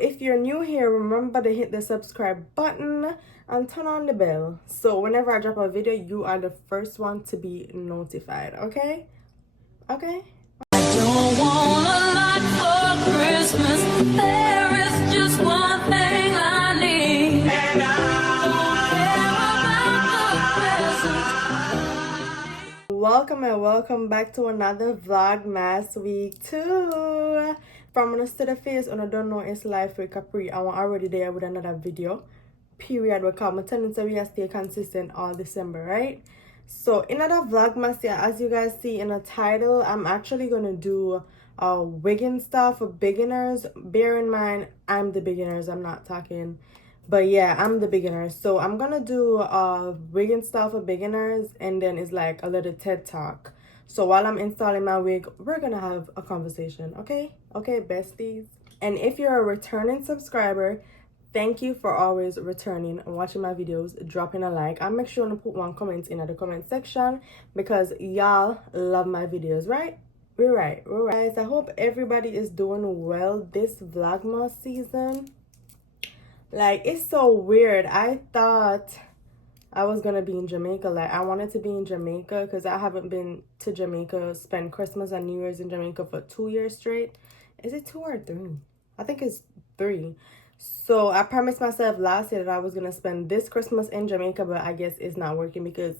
If you're new here, remember to hit the subscribe button and turn on the bell. So whenever I drop a video, you are the first one to be notified, okay? Okay? I don't want a lot for Christmas. There is just one thing I need. And I don't care about the presents. Welcome and welcome back to another Vlogmas week 2. From us to the face, and I don't know it's life with Capri. I'm already there with another video. Period. Because I'm telling you, we stay consistent all December, right? So in another Vlogmas, yeah, as you guys see in the title, I'm actually gonna do wigging stuff for beginners. Bear in mind, I'm the beginners. I'm not talking, but yeah, I'm the beginner. So I'm gonna do wigging stuff for beginners, and then it's like a little TED talk. So while I'm installing my wig, we're gonna have a conversation, okay? Okay, besties. And if you're a returning subscriber, thank you for always returning and watching my videos, dropping a like. I'll make sure to put one comment in the comment section because y'all love my videos, right? We're right. Guys, I hope everybody is doing well this Vlogmas season. Like, it's so weird. I thought I was gonna be in Jamaica. Like, I wanted to be in Jamaica because I haven't been to Jamaica, spend Christmas and New Year's in Jamaica for 2 years straight. Is it 2 or 3? I think it's 3. So I promised myself last year that I was gonna spend this Christmas in Jamaica, but I guess it's not working because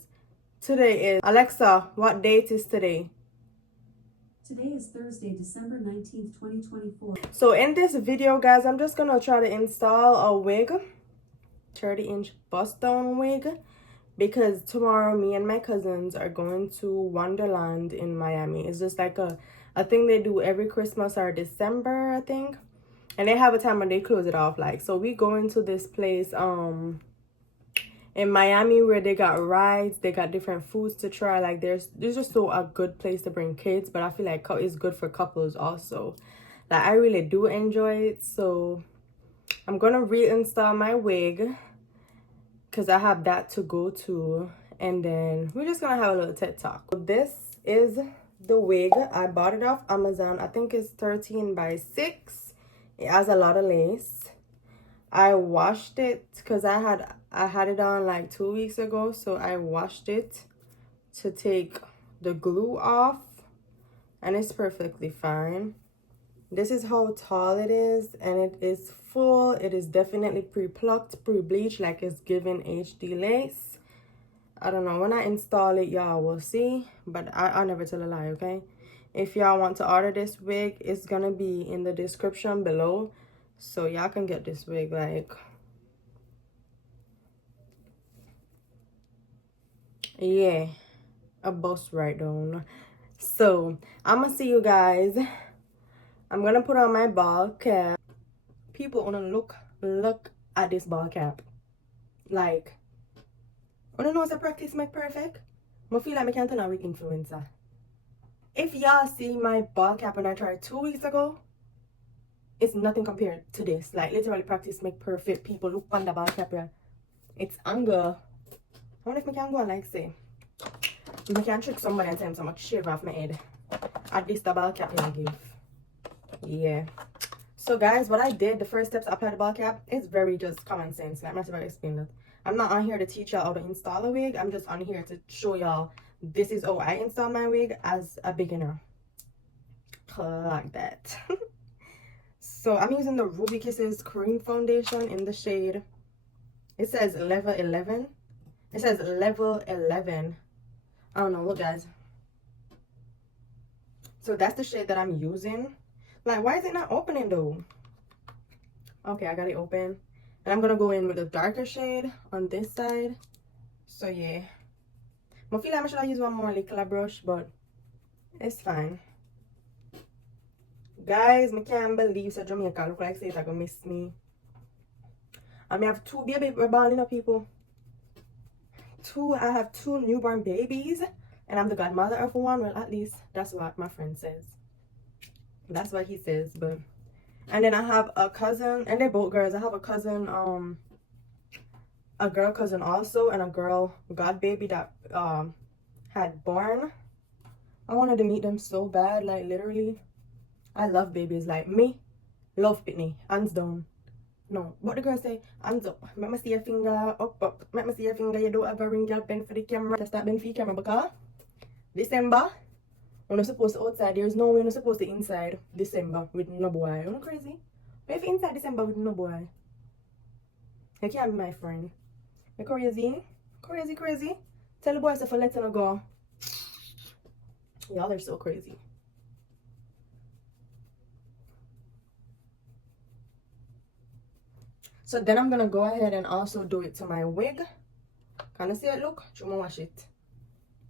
today is, Alexa, what date is today? Today is Thursday, December 19th, 2024. So in this video, guys, I'm just gonna try to install a wig, 30-inch bust down wig, because tomorrow me and my cousins are going to Wonderland in Miami. It's just like a thing they do every Christmas or December, I think. And they have a time when they close it off. Like, so we go into this place in Miami where they got rides, they got different foods to try. Like, there's just so a good place to bring kids, but I feel like it's good for couples also. Like, I really do enjoy it. So I'm gonna reinstall my wig because I have that to go to, and then we're just gonna have a little TED talk. This is the wig. I bought it off Amazon. I think it's 13 by 6. It has a lot of lace. I washed it because I had it on like 2 weeks ago, so I washed it to take the glue off, and it's perfectly fine. This is how tall it is, and it is full. It is definitely pre-plucked, pre-bleached, like it's giving HD lace. I don't know, when I install it, y'all will see, but I'll never tell a lie, okay? If y'all want to order this wig, it's gonna be in the description below, so y'all can get this wig. Like, yeah, a bust right down. So I'm gonna see you guys. I'm gonna put on my ball cap. People wanna look at this ball cap. Like, I don't know, it's a practice make perfect. I feel like I can't turn a wig influencer. If y'all see my ball cap when I tried 2 weeks ago, it's nothing compared to this. Like, literally practice make perfect. People look on the ball cap here. It's anger. I wonder if I can go and like say, I can trick somebody and tell them so much shave off my head. At least the ball cap I give. Yeah. So guys, what I did, the first steps I applied the ball cap, it's very just common sense. Like, I'm not supposed to explain that. I'm not on here to teach y'all how to install a wig. I'm just on here to show y'all this is how I install my wig as a beginner. Like that. So I'm using the Ruby Kisses cream foundation in the shade, it says level 11. It says level 11. I don't know, look guys. So that's the shade that I'm using. Like, why is it not opening though? Okay, I got it open. And I'm gonna go in with a darker shade on this side. So yeah, I feel like I should use one more liquid brush, but it's fine. Guys, I can't believe that Jamaica look like it's gonna miss me. I have 2 baby born up, people. I have 2 newborn babies, and I'm the godmother of 1. Well, at least that's what my friend says. That's what he says. But and then I have a cousin, and they're both girls. I have a cousin, a girl cousin also, and a girl god baby that had born. I wanted to meet them so bad, like literally. I love babies. Like me, Love Pitney, hands down. No, what the girl say, hands up. Let me see your finger up. Let me see your finger. You don't have a ring, girl. Bend for the camera. Just start bend for the camera because December, we're not supposed to outside. There's no way we're not supposed to inside December with no boy. You're not crazy? But if inside December with no boy, you can't be my friend. You crazy? Crazy. Tell the boys to let her go. Y'all are so crazy. So then I'm gonna go ahead and also do it to my wig. Can you see it? Look, I'm gonna wash it.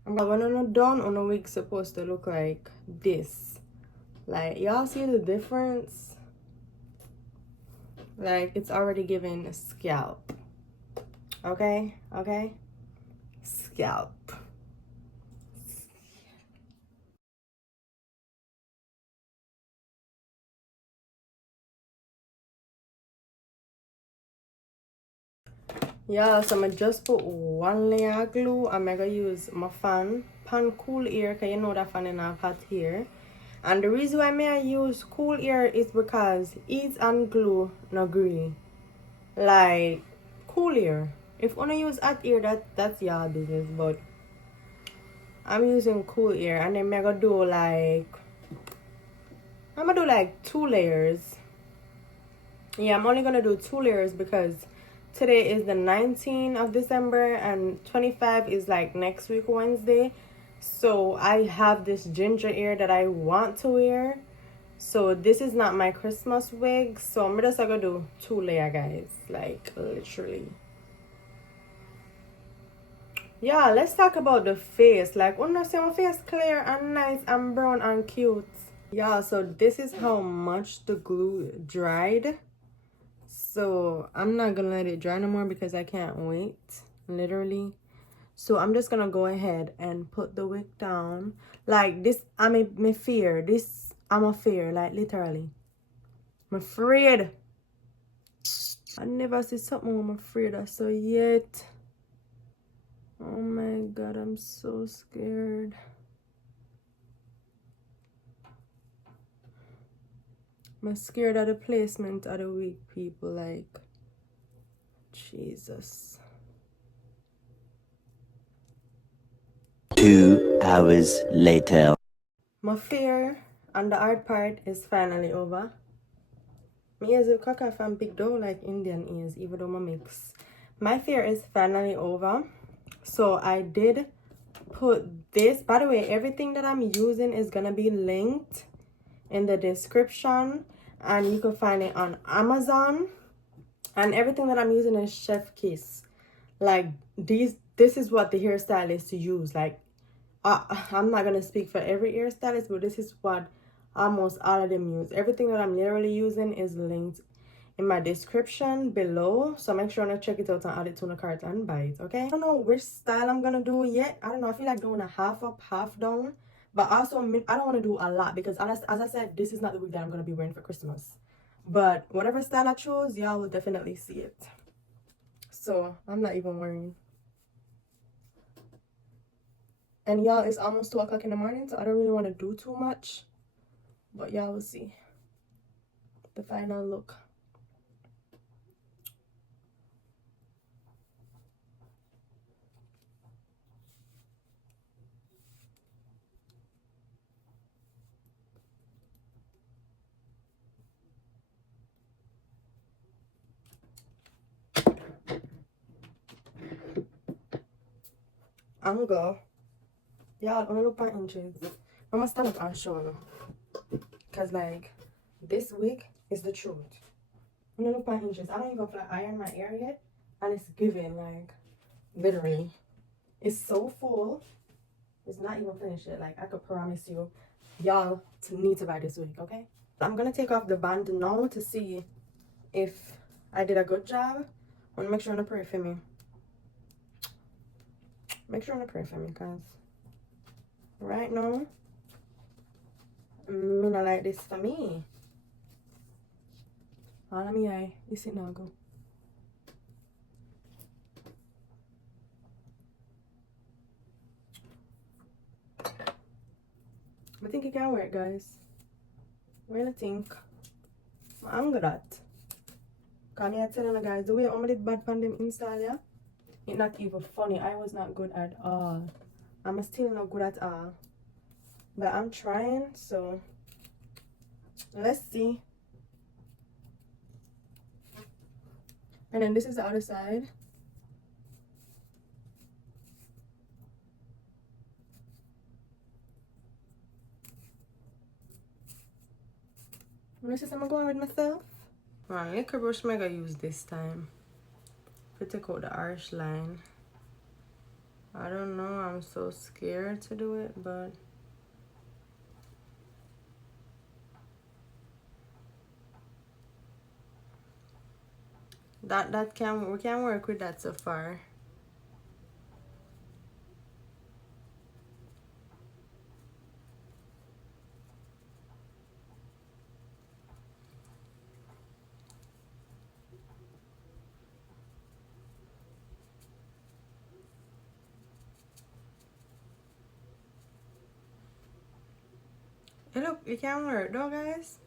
And when I'm done, on the wig supposed to look like this. Like, y'all see the difference? Like, it's already giving scalp. Okay? Scalp. Yeah, so I just put one layer of glue. I'm gonna use my pan cool air, because you know that fan in have hot here. And the reason why I use cool air is because heat and glue no agree. Like, cool air. If you use hot air, that's your business. But I'm using cool air, and then I'm gonna do like 2 layers. Yeah, I'm only gonna do 2 layers because today is the 19th of December and 25 is like next week Wednesday. So I have this ginger ear that I want to wear. So this is not my Christmas wig. So I'm just gonna do 2 layer, guys. Like, literally. Yeah, let's talk about the face. Like, when I see my face clear and nice and brown and cute. Yeah, so this is how much the glue dried. So I'm not gonna let it dry no more because I can't wait, literally. So I'm just gonna go ahead and put the wig down. Like this, I'm a fear. This, I'm a fear, like literally. I'm afraid. I never see something I'm afraid of so yet. Oh my God, I'm so scared. I'm scared of the placement of the wig, people. Like, Jesus. 2 hours later. My fear and the hard part is finally over. My ears will cock off and big though, like Indian ears, even though my mix. My fear is finally over. So I did put this. By the way, everything that I'm using is gonna be linked in the description, and you can find it on Amazon. And everything that I'm using is Chef Kiss. Like, this is what the hairstylist use. Like, I'm not gonna speak for every hairstylist, but this is what almost all of them use. Everything that I'm literally using is linked in my description below, so make sure to check it out and add it to the cart and buy it. Okay, I don't know which style I'm gonna do yet. I don't know. I feel like doing a half up, half down, but also I don't want to do a lot because as I said, this is not the wig that I'm gonna be wearing for Christmas. But whatever style I choose, y'all will definitely see it. So I'm not even worrying. And y'all, it's almost 2 o'clock in the morning, so I don't really want to do too much. But y'all will see the final look. Angle. Y'all, only look 5 inches. I'm gonna stand up and show you. Because, like, this wig is the truth. Only look 5 inches. I don't even flat iron my hair yet. And it's giving, like, literally. It's so full. It's not even finished yet. Like, I could promise you, y'all need to buy this wig, okay? I'm gonna take off the band now to see if I did a good job. I wanna make sure to pray for me. Make sure to pray for me, because right now, I'm not like this for me. All of me eye, you see now go. I think it can work, guys. What do you think? I'm good at. Can you tell you guys the way I did bad pan them install, yeah? It's not even funny. I was not good at all. I'm still not good at all. But I'm trying, so let's see. And then this is the other side. This is what I'm going with myself. Right, liquor brush I'm gonna use this time to take out the harsh line. I don't know, I'm so scared to do it, but we can work with that so far. Hey, look, it can work though, guys.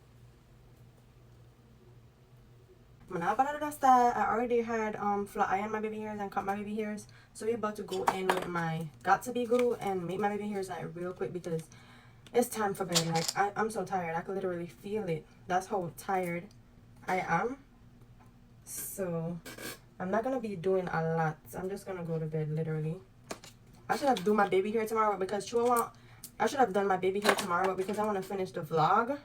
I'm not about to dust that. I already had flat iron my baby hairs and cut my baby hairs, so we're about to go in with my got to be glue and make my baby hairs like real quick because it's time for bed. Like I'm so tired. I could literally feel it. That's how tired I am. So I'm not gonna be doing a lot. So I'm just gonna go to bed literally. I should have done my baby hair tomorrow because I should have done my baby hair tomorrow because I want to finish the vlog.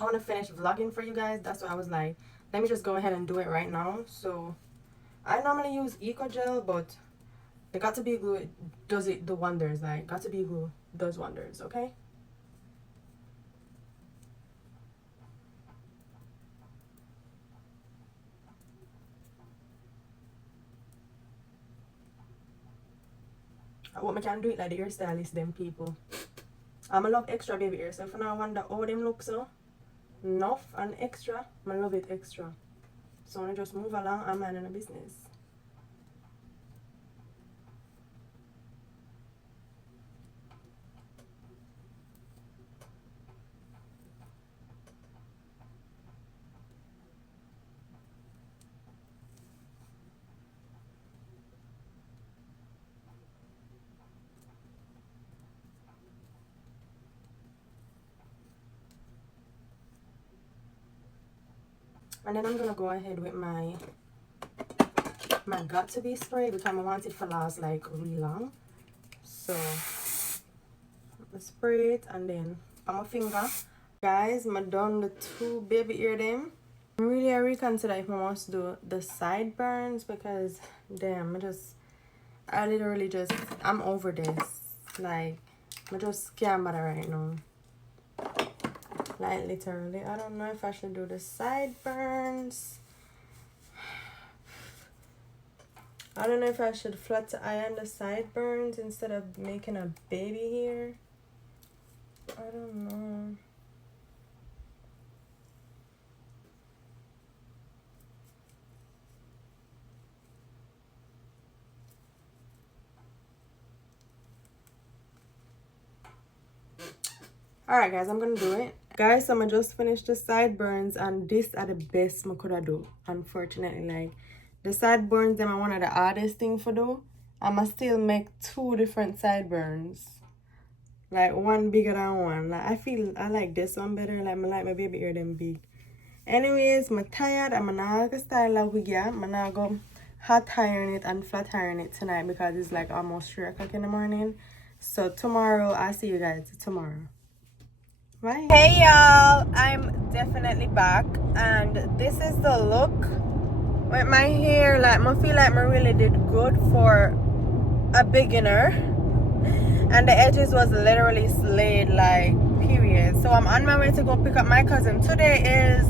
I want to finish vlogging for you guys. That's why I was like, let me just go ahead and do it right now. So I normally use Eco Gel, but the got to be glue, it does the wonders. Like got to be glue does wonders. Okay. What I can do it like the hairstylist them people. I'm a love extra baby hair, so if you now wonder how them look so enough and extra, I love it extra. So I just move along, I'm minding a business. And then I'm gonna go ahead with my got to be spray because I want it to last like really long. So I spray it and then on my finger. Guys, I'm done the two baby ear them. I reconsider if I want to do the sideburns because damn, I'm over this. Like I just can't bother right now. Like literally, I don't know if I should do the sideburns. I don't know if I should flat iron the sideburns instead of making a baby hair. I don't know. Alright guys, I'm gonna do it. Guys, so I'm just finished the sideburns and these are the best I could have do. Unfortunately, like the sideburns them are one of the hardest thing for do. I'ma still make two different sideburns. Like one bigger than one. Like I like this one better. Like I like my baby ear them big. Anyways, I'm tired. I'm not gonna style a wig yet. I'm not go hot iron it and flat iron it tonight because it's like almost 3 o'clock in the morning. So tomorrow I'll see you guys tomorrow. Right. Hey y'all, I'm definitely back and this is the look with my hair. Like I feel like I really did good for a beginner and the edges was literally slayed, like period. So I'm on my way to go pick up my cousin. Today is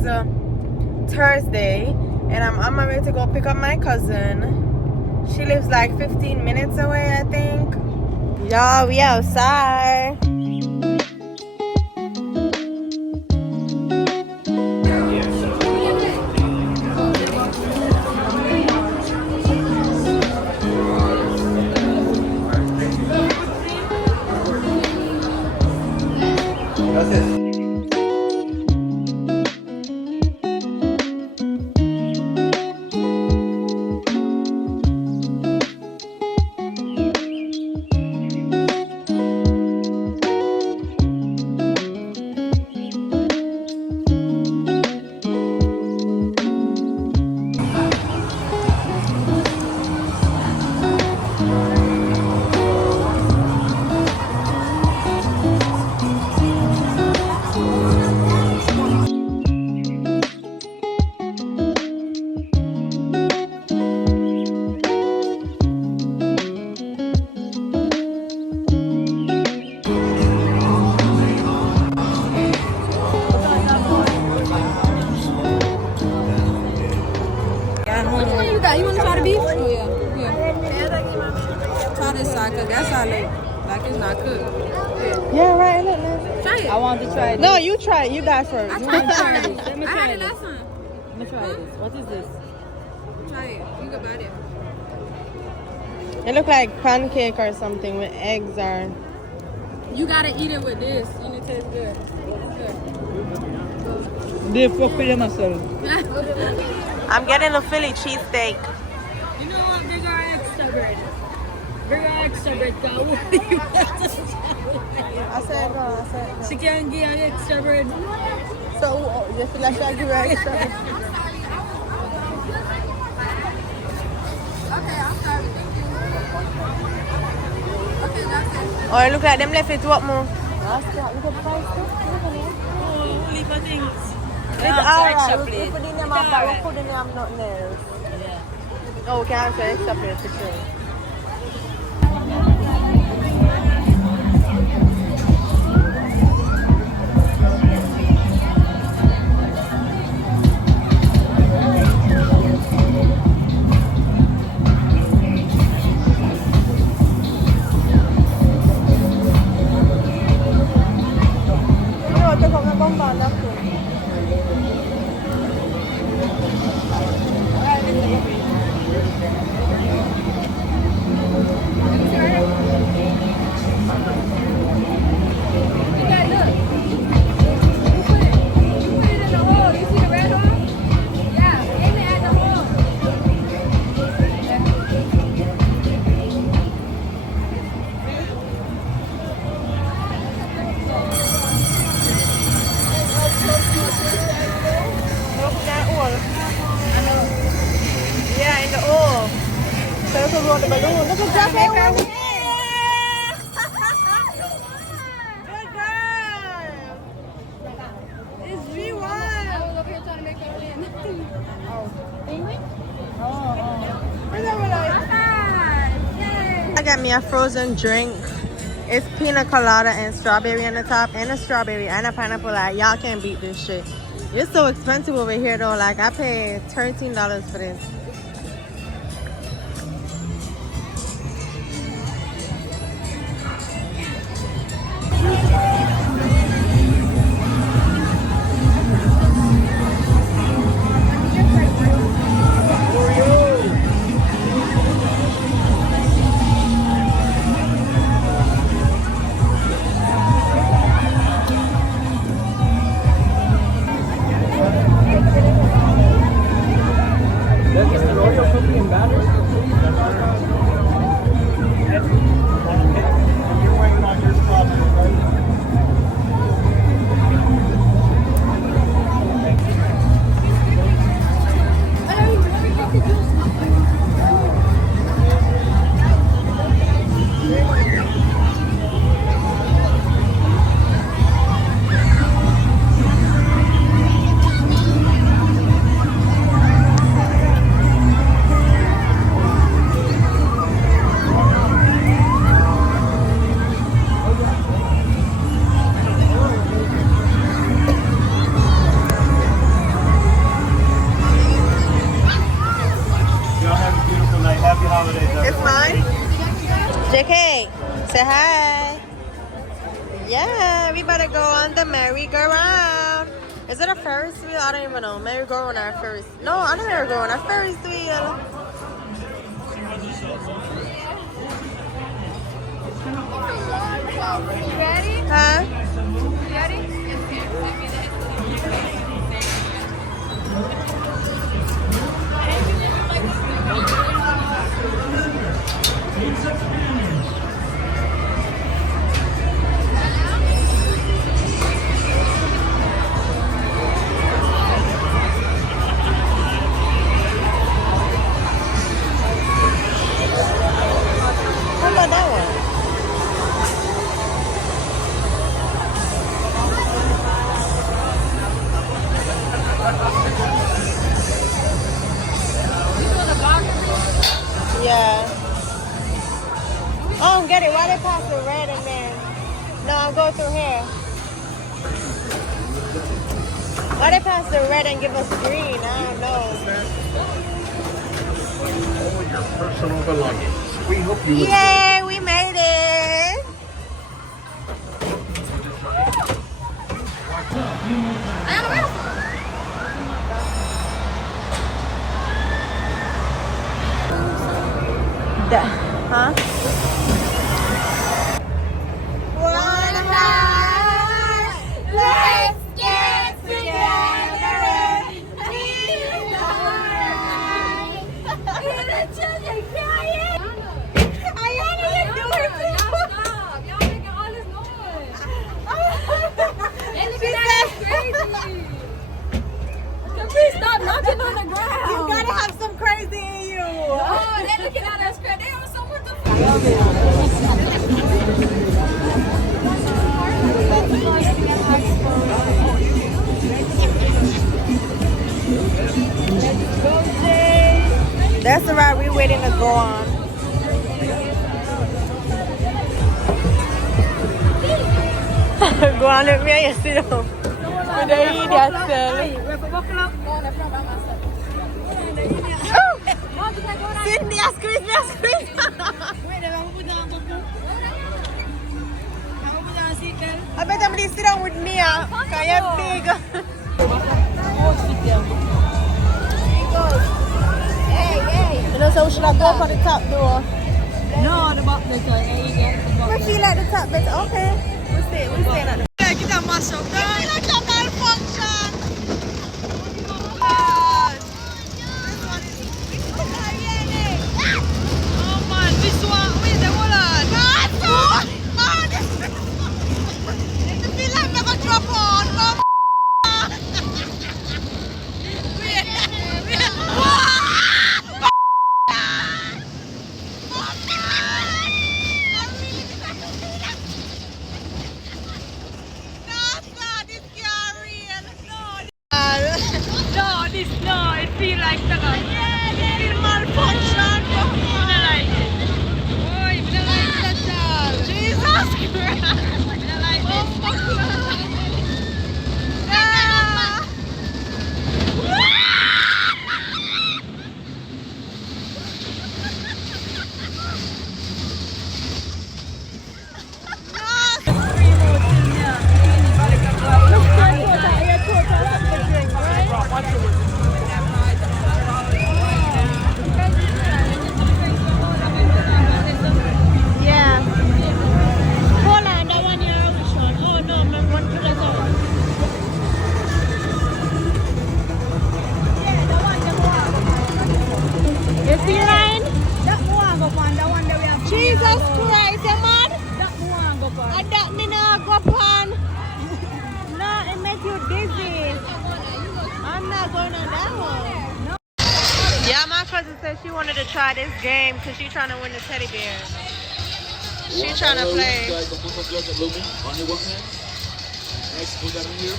Thursday and I'm on my way to go pick up my cousin. She lives like 15 minutes away, I think. Y'all, we outside. Which one you got? You want to try the beef? Oh, yeah. Try this side, because that side look like it's not cooked. Yeah, right. Look, man. Try it. I want to try it. No, you try it. You die first. You want to try this? Let me I try had it this. last time. Let me try this. What is this? Try it. You can buy it. It look like pancake or something with eggs or. You got to eat it with this, and it tastes good. They fuck with myself. I'm getting a Philly cheesesteak. You know what? Big or extra bread. Big or extra bread. I said go. She can't give an extra bread. So you feel like I give her extra? Okay, I'm sorry. Thank you. Okay, that's it. Oh, it look like them left it what more? Oh, only for things. It's alright. We put in them up, but we put in them nothing else. Yeah. Oh, we can answer extra plate for sure. Yeah, in the oil. So you can roll the balloon. Look at that. Good girl. It's V1. I was over here trying to make her win. I got me a frozen drink. It's pina colada and strawberry on the top, and a strawberry and a pineapple. Like, y'all can't beat this shit. It's so expensive over here though. Like, I paid $13 for this. It's mine. JK, say hi. Yeah, we better go on the merry-go-round. Is it a Ferris wheel? I don't even know. Merry-go-round or a Ferris? No, I don't merry-go-round. A Ferris wheel. You ready? Huh? You ready? How about that one? Yeah. Oh, get it. Why they pass the red and then? No, I'll go through here. Why they pass the red and give us green? I don't know. some of our luggage. We hope you will. Yay, we made it. Huh? Let's get together and feel alive. Ayana, you do it too. Y'all making all this noise. And look She at that, said- it's crazy. Can we stop knocking on the ground? You gotta have some crazy in you. Oh, they looking at us crazy. They was so what the fuck? That's the ride we're waiting to go on. Go on with me, you sit down. With the idiot cell. Sydney, I squeeze me, I squeeze. I bet I'm sit down with me, because you're big. You know, so we should have go for the top door. No, the box is like, you get the box. We feel like the top better. Okay. We're staying at the get a mash up. No, like a malfunction. Oh man, this one, wait, the one on. I feel like I'm gonna drop on. No, it feel like the it feel malfunction. I don't like it. Oh, I don't like that all. Jesus Christ. I don't like yeah. Hold on, that one here, which one? Oh no, my one to the other. Yeah, the one, you see line? That one go on, the one that we have. Jesus Christ, man. That one go on. And that me no go on. No, it make you dizzy. I'm not going on that one. No. Yeah, my cousin said she wanted to try this game because she's trying to win the teddy bear. She's trying to play. Only one hand. Next, put that in here.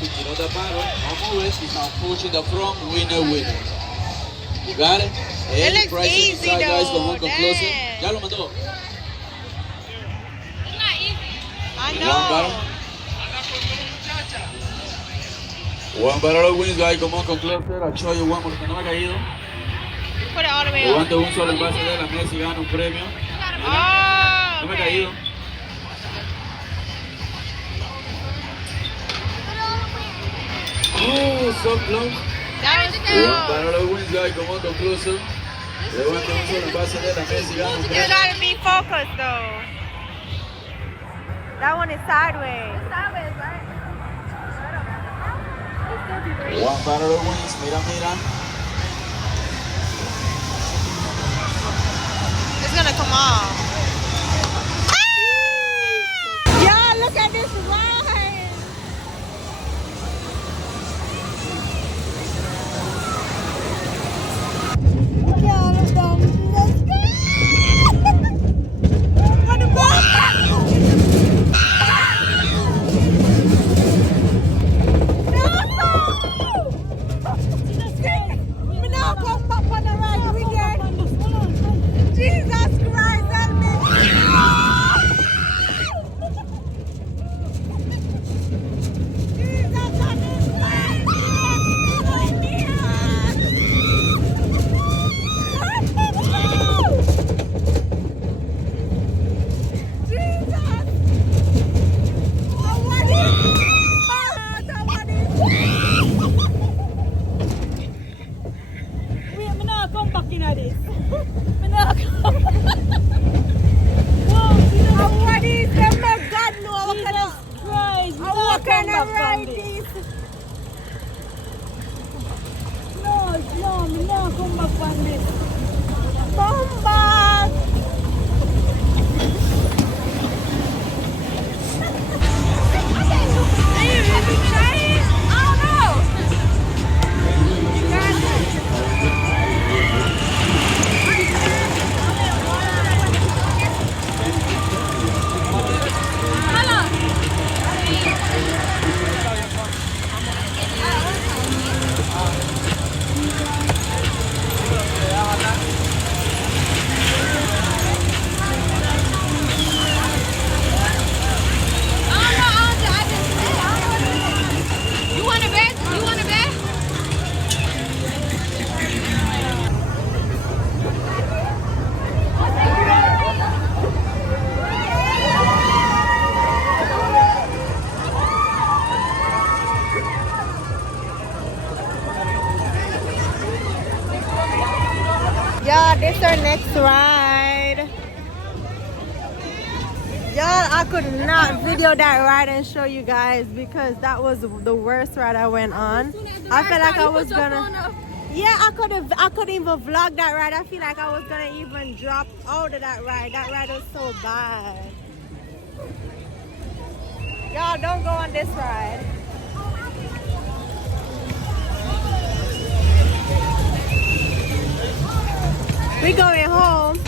Pick another battle. Don't move it. He's now pushing the front. Winner. You got it? It Any looks prices easy inside, guys? Come though. on, come closer. Damn. Ya lo mandó. I One know. battle. One battle wins, guys. Come on, come closer. I'll show you one porque no me ha caído. Put it all the way up. Levante un solo envase de la mesa y gana un premio. Oh, No me ha okay. caído. Oh, so close. That was One close. battle wins, guys. Come on, come closer. Levante un solo envase de la mesa y gana un You premio. gotta be focused though. That one is sideways. Sideways, right? One battle wins. Mira. It's gonna come off. Yeah, look at this line. What the Jesus Christ, help me. looking at this. Me not come. Whoa, What is them? My God, no. What kind of Christ, me what not kind come of back from ride this. this? No, me not come back from this. Come back. You want a bed? You want a bed? Yeah, this is our next ride. Y'all, I could not video that ride and show you guys because that was the worst ride I went on. I felt like I was gonna. Yeah, I couldn't even vlog that ride. I feel like I was gonna even drop out of that ride. That ride was so bad. Y'all don't go on this ride. We going home.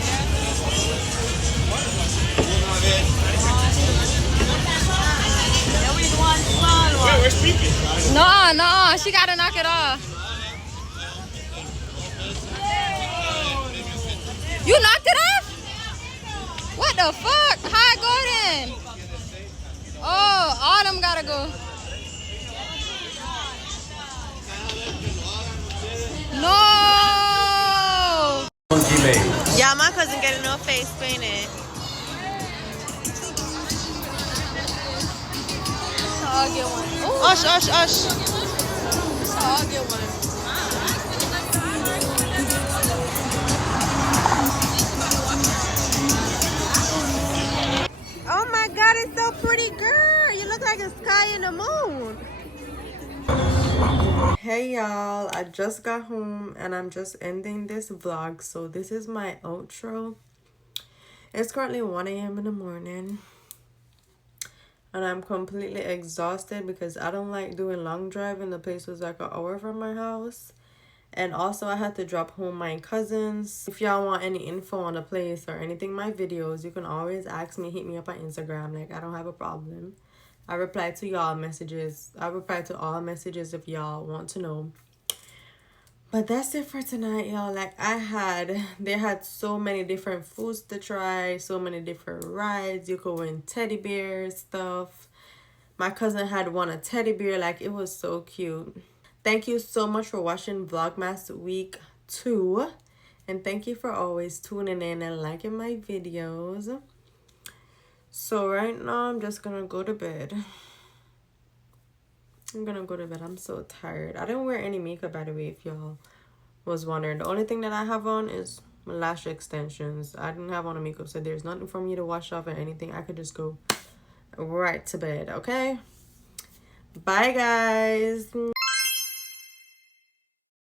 No, she gotta knock it off. You knocked it off? What the fuck? How it go then? Oh, all them gotta go. No! Yeah, my cousin getting no face painted. I'll get one. Ush, ush, ush. I'll get one. Oh my God, it's so pretty, girl. You look like the sky and the moon. Hey y'all, I just got home and I'm just ending this vlog. So this is my outro. It's currently 1 a.m. in the morning. And I'm completely exhausted because I don't like doing long driving. The place was like an hour from my house. And also I had to drop home my cousins. If y'all want any info on the place or anything, my videos, you can always ask me, hit me up on Instagram. Like, I don't have a problem. I reply to y'all messages. I reply to all messages if y'all want to know. But that's it for tonight, y'all. Like, they had so many different foods to try, so many different rides. You could win teddy bear stuff. My cousin had won a teddy bear. Like, it was so cute. Thank you so much for watching Vlogmas Week 2. And thank you for always tuning in and liking my videos. So right now, I'm just gonna go to bed. I'm so tired. I didn't wear any makeup, by the way, if y'all was wondering. The only thing that I have on is my lash extensions. I didn't have on a makeup, so there's nothing for me to wash off or anything. I could just go right to bed, okay? Bye, guys.